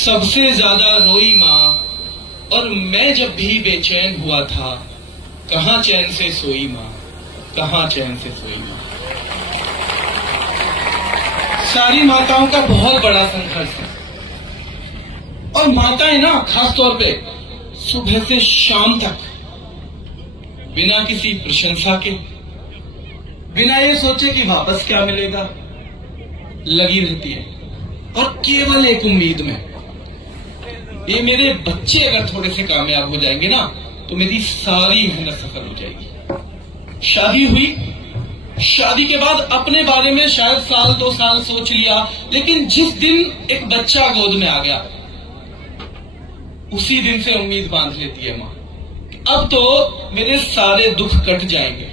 सबसे ज्यादा रोई माँ, और मैं जब भी बेचैन हुआ था, कहाँ चैन से सोई माँ, कहाँ चैन से सोई माँ। सारी माताओं का बहुत बड़ा संघर्ष है, और माताएं ना खास तौर पे सुबह से शाम तक बिना किसी प्रशंसा के, बिना ये सोचे कि वापस क्या मिलेगा, लगी रहती है, और केवल एक उम्मीद में, ये मेरे बच्चे अगर थोड़े से कामयाब हो जाएंगे ना तो मेरी सारी मेहनत सफल हो जाएगी। शादी हुई, शादी के बाद अपने बारे में शायद साल 2 साल सोच लिया, लेकिन जिस दिन एक बच्चा गोद में आ गया, उसी दिन से उम्मीद बांध लेती है मां, अब तो मेरे सारे दुख कट जाएंगे।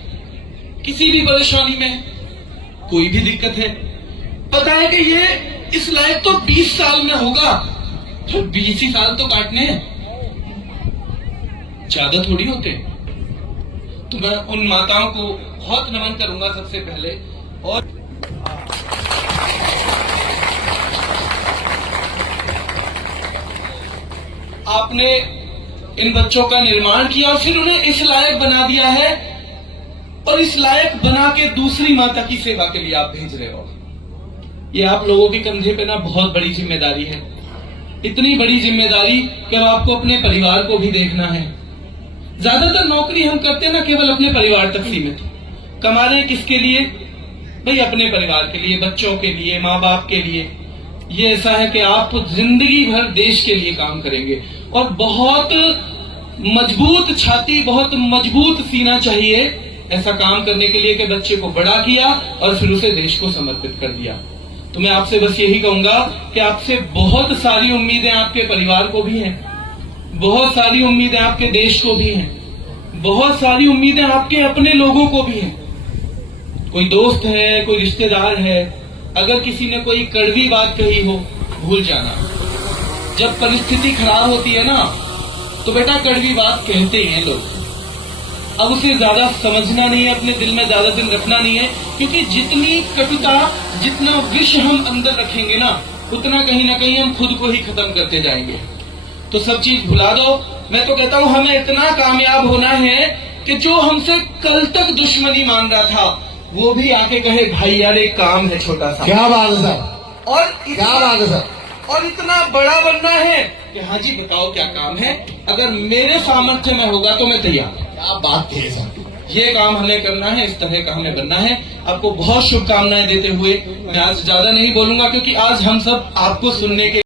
किसी भी परेशानी में, कोई भी दिक्कत है, पता है कि ये इस लायक तो 20 साल में होगा, तो 20 ही साल तो काटने हैं, ज्यादा थोड़ी होते। तो मैं उन माताओं को बहुत नमन करूंगा सबसे पहले। और आपने इन बच्चों का निर्माण किया और फिर उन्हें इस लायक बना दिया है, और इस लायक बना के दूसरी माता की सेवा के लिए आप भेज रहे हो। ये आप लोगों के कंधे पे ना बहुत बड़ी जिम्मेदारी है, इतनी बड़ी जिम्मेदारी कि अब आपको अपने परिवार को भी देखना है। ज्यादातर नौकरी हम करते हैं ना केवल अपने परिवार तक सीमित, कमा रहे हैं किसके लिए भाई? अपने परिवार के लिए, बच्चों के लिए, माँ बाप के लिए। ये ऐसा है कि आप जिंदगी भर देश के लिए काम करेंगे, और बहुत मजबूत छाती, बहुत मजबूत सीना चाहिए ऐसा काम करने के लिए कि बच्चे को बड़ा किया और फिर उसे देश को समर्पित कर दिया। तो मैं आपसे बस यही कहूंगा कि आपसे बहुत सारी उम्मीदें आपके परिवार को भी हैं, बहुत सारी उम्मीदें आपके देश को भी हैं, बहुत सारी उम्मीदें आपके अपने लोगों को भी हैं। कोई दोस्त है, कोई रिश्तेदार है, अगर किसी ने कोई कड़वी बात कही हो, भूल जाना। जब परिस्थिति खराब होती है ना, तो बेटा कड़वी बात कहते ही हैं लोग। अब उसे ज्यादा समझना नहीं है, अपने दिल में ज्यादा दिन रखना नहीं है, क्योंकि जितनी कटुता, जितना विष हम अंदर रखेंगे ना, उतना कहीं ना कहीं हम खुद को ही खत्म करते जाएंगे। तो सब चीज भुला दो। मैं तो कहता हूं हमें इतना कामयाब होना है कि जो हमसे कल तक दुश्मनी मान रहा था, वो भी आके कहे भाई यार एक काम है छोटा सा। क्या बात है सर, और क्या बात है सर। और इतना बड़ा बनना है कि हाँ जी बताओ क्या काम है, अगर मेरे सामर्थ्य में होगा तो मैं तैयार। क्या बात है सर। ये काम हमें करना है, इस तरह का हमें बनना है। आपको बहुत शुभकामनाएं देते हुए मैं आज ज्यादा नहीं बोलूंगा, क्योंकि आज हम सब आपको सुनने के